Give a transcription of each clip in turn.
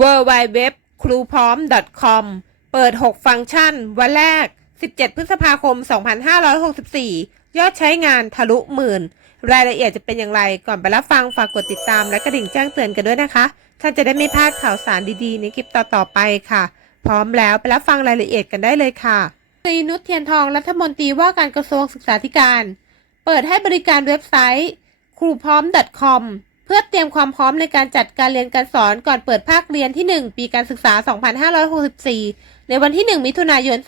w w w ครูพร้อม .com เปิด 6 ฟังก์ชัน วันแรก 17 พฤษภาคม 2564 ยอดใช้งานทะลุหมื่น รายละเอียดจะเป็นอย่างไร ก่อนไปรับฟังฝากกดติดตามและกระดิ่งแจ้งเตือนกันด้วยนะคะ ท่านจะได้ไม่พลาดข่าวสารดีๆ ในคลิปต่อๆไปค่ะ พร้อมแล้วไปรับฟังรายละเอียดกันได้เลยค่ะตรีนุชเทียนทองรัฐมนตรีว่าการกระทรวงศึกษาธิการ เปิดให้บริการเว็บไซต์ครูพร้อม .com เพื่อเตรียมความพร้อมในการจัดการเรียนการสอนก่อนเปิดภาคเรียนที่ 1 ปีการศึกษา 2564 ในวันที่ 1 มิถุนายน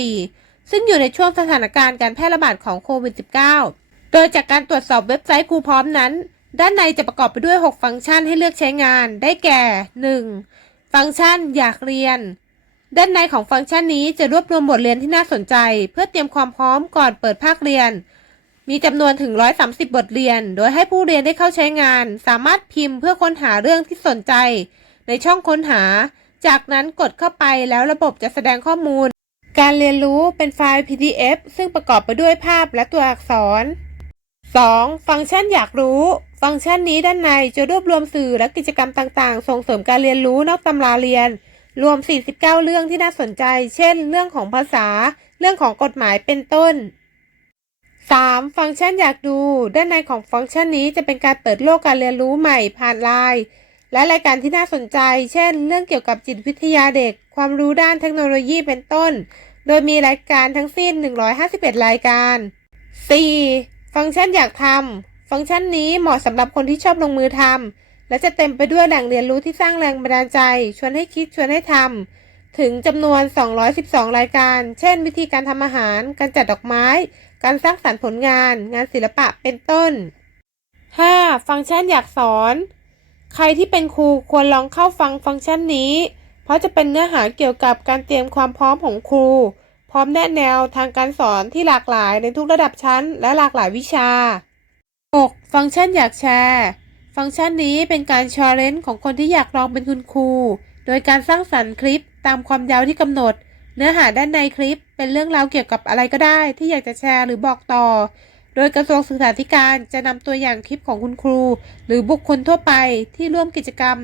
2564 ซึ่งอยู่ในช่วงสถานการณ์การแพร่ระบาดของโควิด -19 โดยจากการตรวจสอบเว็บไซต์ครูพร้อมนั้น ด้านในจะประกอบไปด้วย 6 ฟังก์ชันให้เลือกใช้งาน ได้แก่ 1. ฟังก์ชันอยากเรียน ด้านในของฟังก์ชันนี้จะรวบรวมบทเรียนที่น่าสนใจ เพื่อเตรียมความพร้อมก่อนเปิดภาคเรียน มีจำนวนถึง 130 บทเรียน โดยให้ผู้เรียนได้เข้าใช้งาน สามารถพิมพ์เพื่อค้นหาเรื่องที่สนใจ ในช่องค้นหา จากนั้นกดเข้าไปแล้วระบบจะแสดงข้อมูล การเรียนรู้เป็นไฟล์ PDF ซึ่งประกอบไปด้วยภาพและตัวอักษร 2. ฟังก์ชันอยากรู้ ฟังก์ชันนี้ด้านในจะรวบรวมสื่อและกิจกรรมต่างๆ ส่งเสริมการเรียนรู้นอกตำราเรียน รวม 49 เรื่องที่น่าสนใจ เช่น เรื่องของภาษา เรื่องของกฎหมายเป็นต้น 3. ฟังก์ชันอยากดู ด้านในของฟังก์ชันนี้จะเป็นการเปิดโลกการเรียนรู้ใหม่ผ่านไลน์และรายการที่น่าสนใจ เช่น เรื่องเกี่ยวกับจิตวิทยาเด็ก ความรู้ด้านเทคโนโลยีเป็นต้น โดยมีรายการทั้งสิ้น 151 รายการ 4. ฟังก์ชันอยากทำ ฟังก์ชันนี้เหมาะสำหรับคนที่ชอบลงมือทำและจะเต็มไปด้วยแหล่งเรียนรู้ที่สร้างแรงบันดาลใจ ชวนให้คิดชวนให้ทำ ถึงจำนวน 212 รายการ เช่น วิธีการทำอาหาร การจัดดอกไม้ การสร้างสรรค์ผลงาน งานศิลปะเป็นต้น 5. ฟังก์ชันอยากสอน ใครที่เป็นครูควรลองเข้าฟังฟังก์ชันนี้ เพราะจะเป็นเนื้อหาเกี่ยวกับการเตรียมความพร้อมของครู พร้อมแนะแนวทางการสอนที่หลากหลายในทุกระดับชั้น และหลากหลายวิชา 6. ฟังก์ชันอยากแชร์ ฟังก์ชันนี้เป็นการชาเลนจ์ของคนที่อยากลองเป็นคุณครู โดยการสร้างสรรค์คลิปตามความยาวที่กำหนด เนื้อหาด้านในคลิป เป็นเรื่องราวเกี่ยวกับอะไรก็ได้ที่อยากจะแชร์หรือบอกต่อ โดยกระทรวงศึกษาธิการจะนำตัวอย่างคลิปของคุณครู หรือบุคคลทั่วไปที่ร่วมกิจกรรม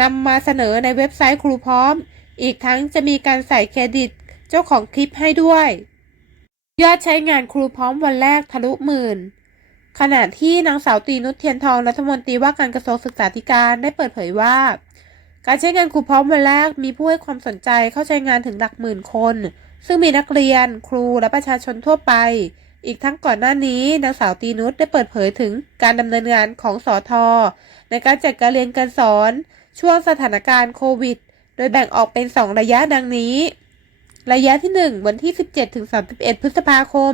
นำมาเสนอในเว็บไซต์ครูพร้อม อีกทั้งจะมีการใส่เครดิตเจ้าของคลิปให้ด้วย ยอดใช้งานครูพร้อมวันแรกทะลุหมื่นขณะที่นางสาวตีนุชเทียนทองรัฐมนตรีว่าการกระทรวงศึกษาธิการได้เปิดเผยว่า การใช้งานครูพร้อมวันแรกมีผู้ให้ความสนใจเข้าใช้งานถึงหลักหมื่นคน ซึ่งมีนักเรียนครูและประชาชนทั่วไป อีกทั้งก่อนหน้านี้นางสาวตีนุชได้เปิดเผยถึงการดำเนินงานของสอทอในการจัดการเรียนการสอน ช่วงสถานการณ์โควิด โดยแบ่งออกเป็น 2 ระยะดังนี้ ระยะที่ 1 วันที่ 17ถึง31 พฤษภาคม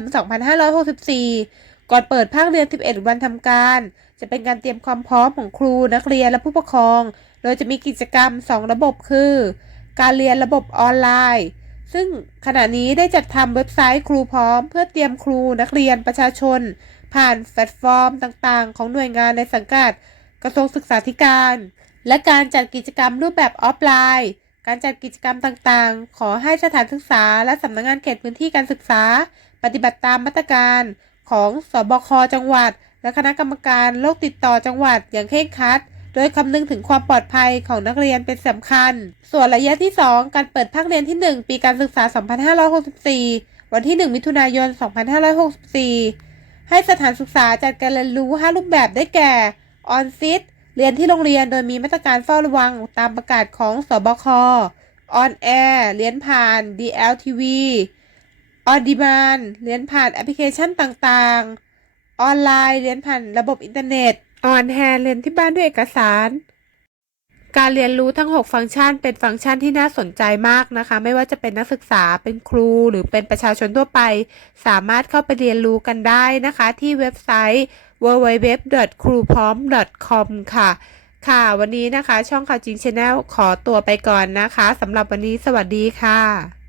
2564 ก่อนเปิดภาคเรียน 11 วันทำการ จะเป็นการเตรียมความพร้อมของครูนักเรียนและผู้ปกครอง โดยจะมีกิจกรรม 2 ระบบคือ การเรียนระบบออนไลน์ ซึ่งขณะนี้ได้จัดทำเว็บไซต์ครูพร้อม เพื่อเตรียมครูนักเรียนประชาชน ผ่านแพลตฟอร์มต่างๆ ของหน่วยงานในสังกัด กระทรวงศึกษาธิการ และการจัดกิจกรรมรูปแบบออฟไลน์ การจัดกิจกรรมต่างๆ ขอให้สถานศึกษา และสำนักงงานเขตพื้นที่การศึกษา ปฏิบัติตามมาตรการของสบคจังหวัด และคณะกรรมการโรคติดต่อจังหวัดอย่างเคร่งครัด โดยคำนึงถึงความปลอดภัยของนักเรียนเป็นสำคัญ ส่วนระยะที่ 2 การเปิดภาคเรียนที่ 1 ปีการศึกษา 2564 วันที่ 1 มิถุนายน 2564 ให้สถานศึกษาจัดการเรียนรู้ 5 รูปแบบได้แก่ออนซิตเรียนที่โรงเรียนโดยมีมาตรการเฝ้าระวังตามประกาศของสบคออนแอร์เรียนผ่าน DLTV ออนดีมานเรียนผ่านแอปพลิเคชันต่างๆ ออนไลน์ เรียนผ่านระบบอินเทอร์เน็ต ออนแฮเรียนที่บ้านด้วยเอกสาร การเรียนรู้ทั้ง 6 ฟังก์ชัน เป็นฟังก์ชันที่น่าสนใจมากนะคะ ไม่ว่าจะเป็นนักศึกษาเป็นครูหรือเป็นประชาชนทั่วไป สามารถเข้าไปเรียนรู้กันได้นะคะ ที่เว็บไซต์ www.cruprom.com ค่ะ ค่ะวันนี้นะคะ ช่องข่าวจริงชาแนลขอตัวไปก่อนนะคะสำหรับวันนี้สวัสดีค่ะ